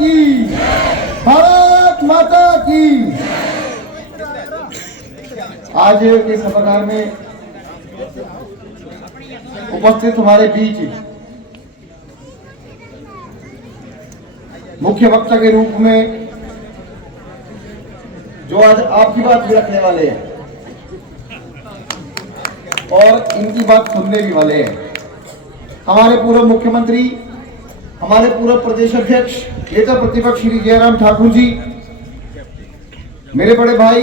की, भारत माता की। आज के सभागार में उपस्थित हमारे बीच मुख्य वक्ता के रूप में जो आज आपकी बात भी रखने वाले हैं और इनकी बात सुनने भी वाले हैं, हमारे पूर्व मुख्यमंत्री, हमारे पूर्व प्रदेश अध्यक्ष नेता प्रतिपक्ष श्री जयराम ठाकुर जी, मेरे बड़े भाई,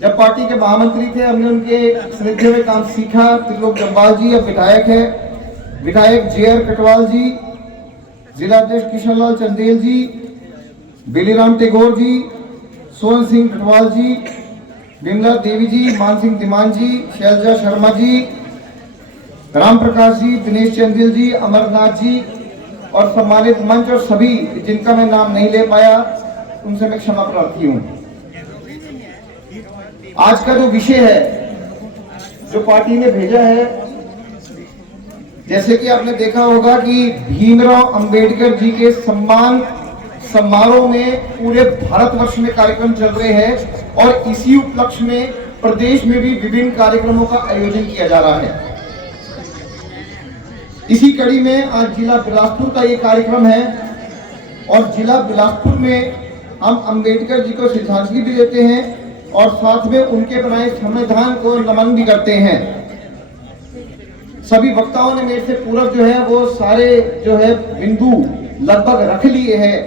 जब पार्टी के महामंत्री थे हमने उनके सानिध्य में काम सीखा। त्रिलोक जम्वाल जी अब विधायक है, विधायक जे.आर. कटवाल जी, जिला अध्यक्ष किशन लाल चंदेल जी, बेलीराम टेगोर जी, सोहन सिंह कटवाल जी, विमला देवी जी, मान सिंह दिमान जी, शैलजा शर्मा जी, राम प्रकाश जी, दिनेश चंदेल जी, अमरनाथ जी और सम्मानित मंच और सभी जिनका मैं नाम नहीं ले पाया उनसे मैं क्षमा प्रार्थी हूं। आज का जो विषय है जो पार्टी ने भेजा है, जैसे कि आपने देखा होगा कि भीमराव अंबेडकर जी के सम्मान समारोह में पूरे भारतवर्ष में कार्यक्रम चल रहे हैं और इसी उपलक्ष्य में प्रदेश में भी विभिन्न कार्यक्रमों का आयोजन किया जा रहा है। इसी कड़ी में आज जिला बिलासपुर का ये कार्यक्रम है और जिला बिलासपुर में हम अंबेडकर जी को श्रद्धांजलि भी देते हैं और साथ में उनके बनाए संविधान को नमन भी करते हैं। सभी वक्ताओं ने मेरे से पूर्व जो है वो सारे जो है बिंदु लगभग रख लिए हैं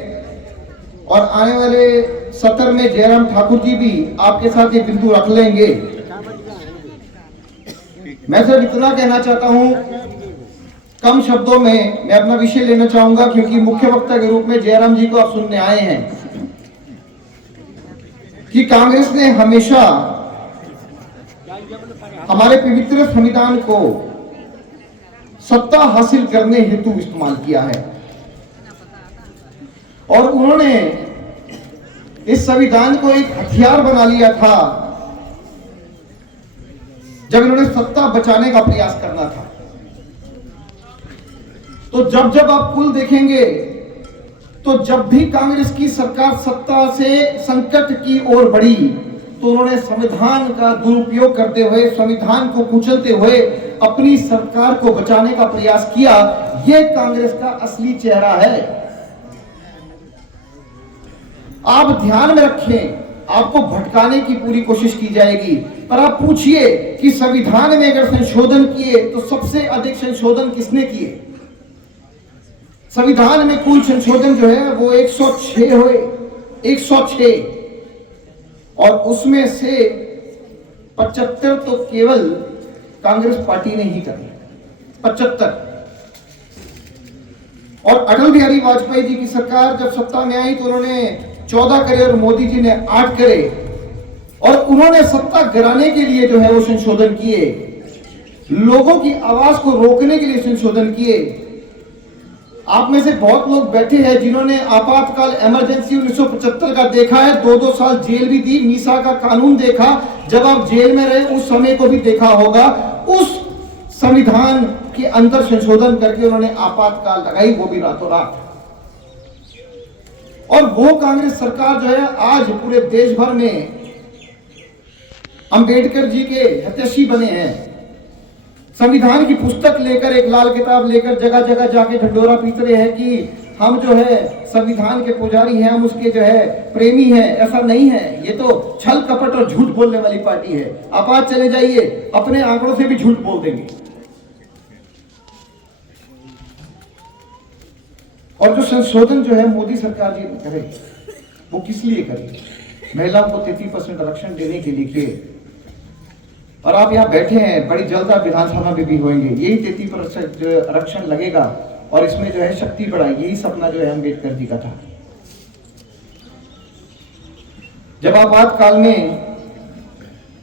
और आने वाले सत्र में जयराम ठाकुर जी भी आपके साथ ये बिंदु रख लेंगे। मैं सिर्फ इतना कहना चाहता हूं, कम शब्दों में मैं अपना विषय लेना चाहूंगा क्योंकि मुख्य वक्ता के रूप में जयराम जी को आप सुनने आए हैं कि कांग्रेस ने हमेशा हमारे पवित्र संविधान को सत्ता हासिल करने हेतु इस्तेमाल किया है और उन्होंने इस संविधान को एक हथियार बना लिया था जब इन्होंने सत्ता बचाने का प्रयास करना था। तो जब जब आप कुल देखेंगे तो जब भी कांग्रेस की सरकार सत्ता से संकट की ओर बढ़ी तो उन्होंने संविधान का दुरुपयोग करते हुए, संविधान को कुचलते हुए अपनी सरकार को बचाने का प्रयास किया। यह कांग्रेस का असली चेहरा है। आप ध्यान में रखें, आपको भटकाने की पूरी कोशिश की जाएगी, पर आप पूछिए कि संविधान में अगर संशोधन किए तो सबसे अधिक संशोधन किसने किए? संविधान में कुल संशोधन जो है वो 106 हुए, 106 और उसमें से 75 तो केवल कांग्रेस पार्टी ने ही करे, 75। और अटल बिहारी वाजपेयी जी की सरकार जब सत्ता में आई तो उन्होंने 14 करे और मोदी जी ने 8 करे और उन्होंने सत्ता गिराने के लिए जो है वो संशोधन किए, लोगों की आवाज को रोकने के लिए संशोधन किए। आप में से बहुत लोग बैठे हैं जिन्होंने आपातकाल इमरजेंसी 1975 का देखा है, 2-2 साल जेल भी दी, मीसा का कानून देखा, जब आप जेल में रहे उस समय को भी देखा होगा। उस संविधान के अंदर संशोधन करके उन्होंने आपातकाल लगाई, वो भी रातों रात। और वो कांग्रेस सरकार जो है आज पूरे देश भर में अंबेडकर जी के हितैषी बने हैं। संविधान की पुस्तक लेकर, एक लाल किताब लेकर जगह जगह जाके ढंढोरा पीट रहे हैं कि हम जो है संविधान के पुजारी हैं, हम उसके जो है प्रेमी हैं। ऐसा नहीं है, ये तो छल कपट और झूठ बोलने वाली पार्टी है। आप आज चले जाइए, अपने आंकड़ों से भी झूठ बोल देंगे। और जो संशोधन जो है मोदी सरकार जी ने करे वो किस लिए करे? महिलाओं को 33% आरक्षण देने के लिए किए। और आप यहाँ बैठे हैं, बड़ी जल्द आप विधानसभा में भी होंगे, यही 33% जो आरक्षण लगेगा और इसमें जो है शक्ति बढ़ाई, यही सपना जो है अम्बेडकर जी का था। जब आपातकाल में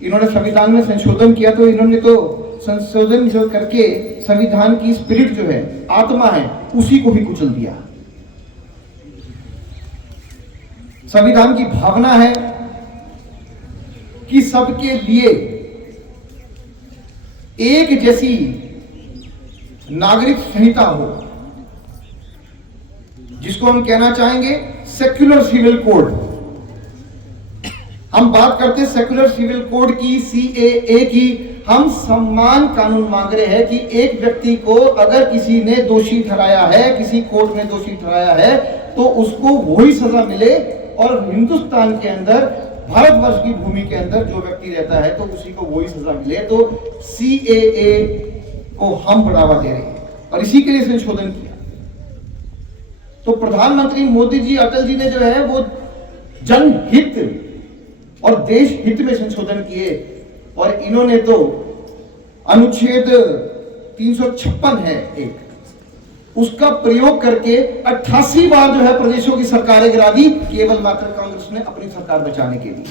इन्होंने संविधान में संशोधन किया तो इन्होंने तो संशोधन जो करके संविधान की स्पिरिट जो है, आत्मा है, उसी को भी कुचल दिया। संविधान की भावना है कि सबके लिए एक जैसी नागरिक संहिता हो, जिसको हम कहना चाहेंगे सेक्युलर सिविल कोड। हम बात करते हैं सेक्युलर सिविल कोड की, सीएए की। हम समान कानून मांग रहे हैं कि एक व्यक्ति को अगर किसी ने दोषी ठहराया है, किसी कोर्ट ने दोषी ठहराया है, तो उसको वही सजा मिले। और हिंदुस्तान के अंदर, भारतवर्ष की भूमि के अंदर जो व्यक्ति रहता है तो उसी को वही सजा मिले। तो सीएए को हम बढ़ावा दे रहे हैं और इसी के लिए संशोधन किया। तो प्रधानमंत्री मोदी जी, अटल जी ने जो है वो जनहित और देश हित में संशोधन किए। और इन्होंने तो अनुच्छेद 356 है एक, उसका प्रयोग करके 88 बार जो है प्रदेशों की सरकारें गिरा दी, केवल मात्र कांग्रेस ने अपनी सरकार बचाने के लिए।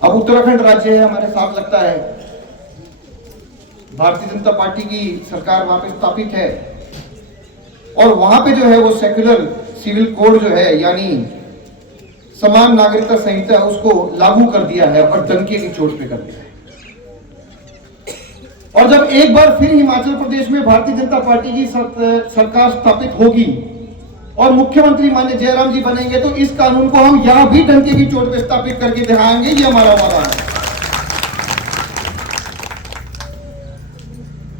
अब उत्तराखंड राज्य है हमारे साथ, लगता है भारतीय जनता पार्टी की सरकार वहां पे स्थापित है और वहां पे जो है वो सेक्युलर सिविल कोड जो है, यानी समान नागरिकता संहिता, उसको लागू कर दिया है और डंके की चोट पे कर दिया है। और जब एक बार फिर हिमाचल प्रदेश में भारतीय जनता पार्टी की सरकार स्थापित होगी और मुख्यमंत्री माननीय जयराम जी बनेंगे, तो इस कानून को हम यहां भी डंके की चोट पे स्थापित करके दिखाएंगे। ये हमारा वादा है।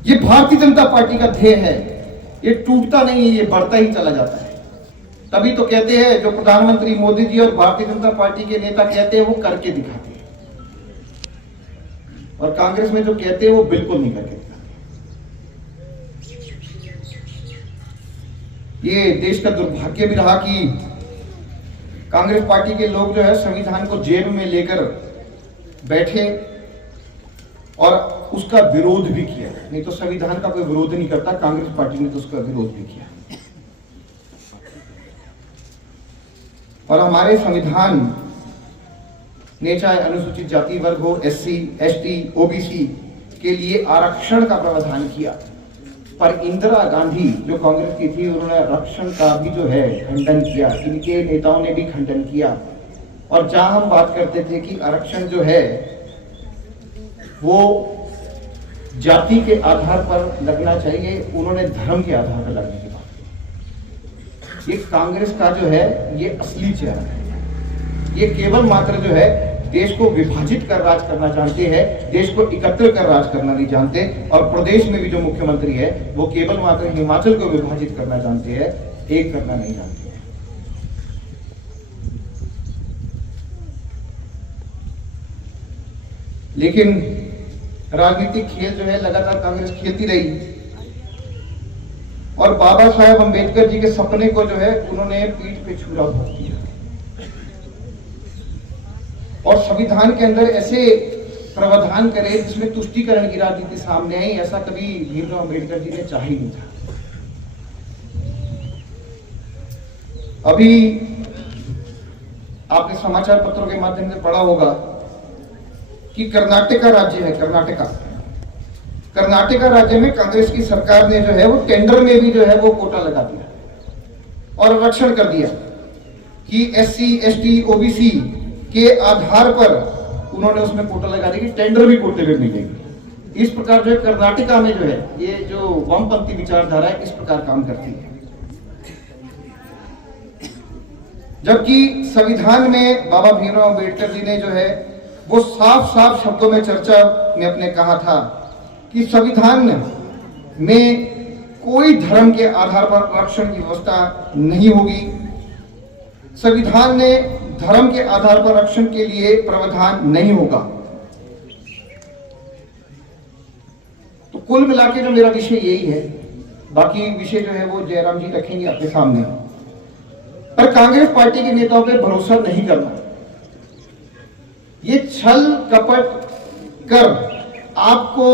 ये भारतीय जनता पार्टी का ध्येय है, ये टूटता नहीं है, ये बढ़ता ही चला जाता है। तभी तो कहते हैं, जो प्रधानमंत्री मोदी जी और भारतीय जनता पार्टी के नेता कहते हैं वो करके दिखाते हैं, और कांग्रेस में जो कहते हैं वो बिल्कुल नहीं करके दिखाते। ये देश का दुर्भाग्य भी रहा कि कांग्रेस पार्टी के लोग जो है संविधान को जेब में लेकर बैठे और उसका विरोध भी किया। नहीं तो संविधान का कोई विरोध नहीं करता, कांग्रेस पार्टी ने तो उसका विरोध भी किया। और हमारे संविधान ने चाहे अनुसूचित जाति वर्ग हो, एससी, एसटी, ओबीसी के लिए आरक्षण का प्रावधान किया, पर इंदिरा गांधी जो कांग्रेस की थी, उन्होंने आरक्षण का भी जो है खंडन किया। इनके नेताओं ने भी खंडन किया। और जहां हम बात करते थे कि आरक्षण जो है वो जाति के आधार पर लगना चाहिए, उन्होंने धर्म के आधार पर लगने की बात की। ये कांग्रेस का जो है ये असली चेहरा है। ये केवल मात्र जो है देश को विभाजित कर राज करना चाहते हैं, देश को एकत्र कर राज करना नहीं जानते। और प्रदेश में भी जो मुख्यमंत्री है वो केवल मात्र हिमाचल को विभाजित करना जानते हैं, एक करना नहीं जानते हैं। लेकिन राजनीतिक खेल जो है लगातार कांग्रेस खेलती रही और बाबा साहेब अंबेडकर जी के सपने को जो है उन्होंने पीठ पे छुरा भोग दिया। और संविधान के अंदर ऐसे प्रावधान करे जिसमें तुष्टीकरण की राजनीति सामने आई, ऐसा कभी भीमराव अंबेडकर जी ने चाहा ही नहीं था। अभी आपने समाचार पत्रों के माध्यम से पढ़ा होगा कि कर्नाटका राज्य है, कर्नाटका राज्य में कांग्रेस की सरकार ने जो है वो टेंडर में भी जो है वो कोटा लगा दिया और आरक्षण कर दिया कि एससी, एसटी, ओबीसी के आधार पर उन्होंने उसमें कोटा लगा दिया कि टेंडर भी कोटे में मिलेंगे। इस प्रकार जो है कर्नाटका में जो है ये जो वामपंथी विचारधारा है इस प्रकार काम करती है। जबकि संविधान में बाबा भीमराव अंबेडकर जी ने जो है वो साफ साफ शब्दों में चर्चा में अपने कहा था कि संविधान में कोई धर्म के आधार पर आरक्षण की व्यवस्था नहीं होगी। संविधान ने धर्म के आधार पर आरक्षण के लिए प्रावधान नहीं होगा। तो कुल मिलाकर जो मेरा विषय यही है, बाकी विषय जो है वो जयराम जी रखेंगे अपने सामने। पर कांग्रेस पार्टी के नेताओं पर भरोसा नहीं करना। ये छल कपट कर, आपको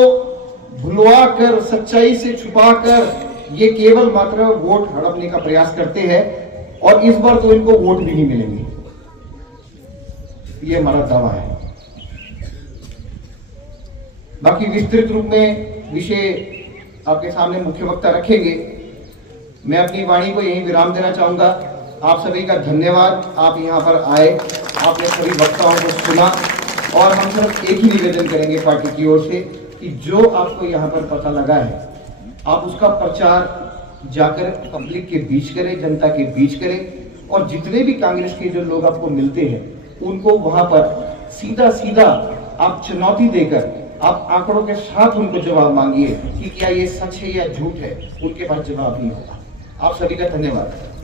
भुलवा कर, सच्चाई से छुपा कर ये केवल मात्र वोट हड़पने का प्रयास करते हैं और इस बार तो इनको वोट भी नहीं मिलेंगे, ये हमारा दावा है। बाकी विस्तृत रूप में विषय आपके सामने मुख्य वक्ता रखेंगे। मैं अपनी वाणी को यहीं विराम देना चाहूंगा। आप सभी का धन्यवाद, आप यहाँ पर आए, आपने सभी वक्ताओं को सुना और हम सिर्फ एक ही निवेदन करेंगे पार्टी की ओर से कि जो आपको यहाँ पर पता लगा है आप उसका प्रचार जाकर पब्लिक के बीच करें, जनता के बीच करें, और जितने भी कांग्रेस के जो लोग आपको मिलते हैं उनको वहां पर सीधा सीधा आप चुनौती देकर आप आंकड़ों के साथ उनको जवाब मांगिए कि क्या ये सच है या झूठ है। उनके पास जवाब नहीं होगा। आप सभी का धन्यवाद।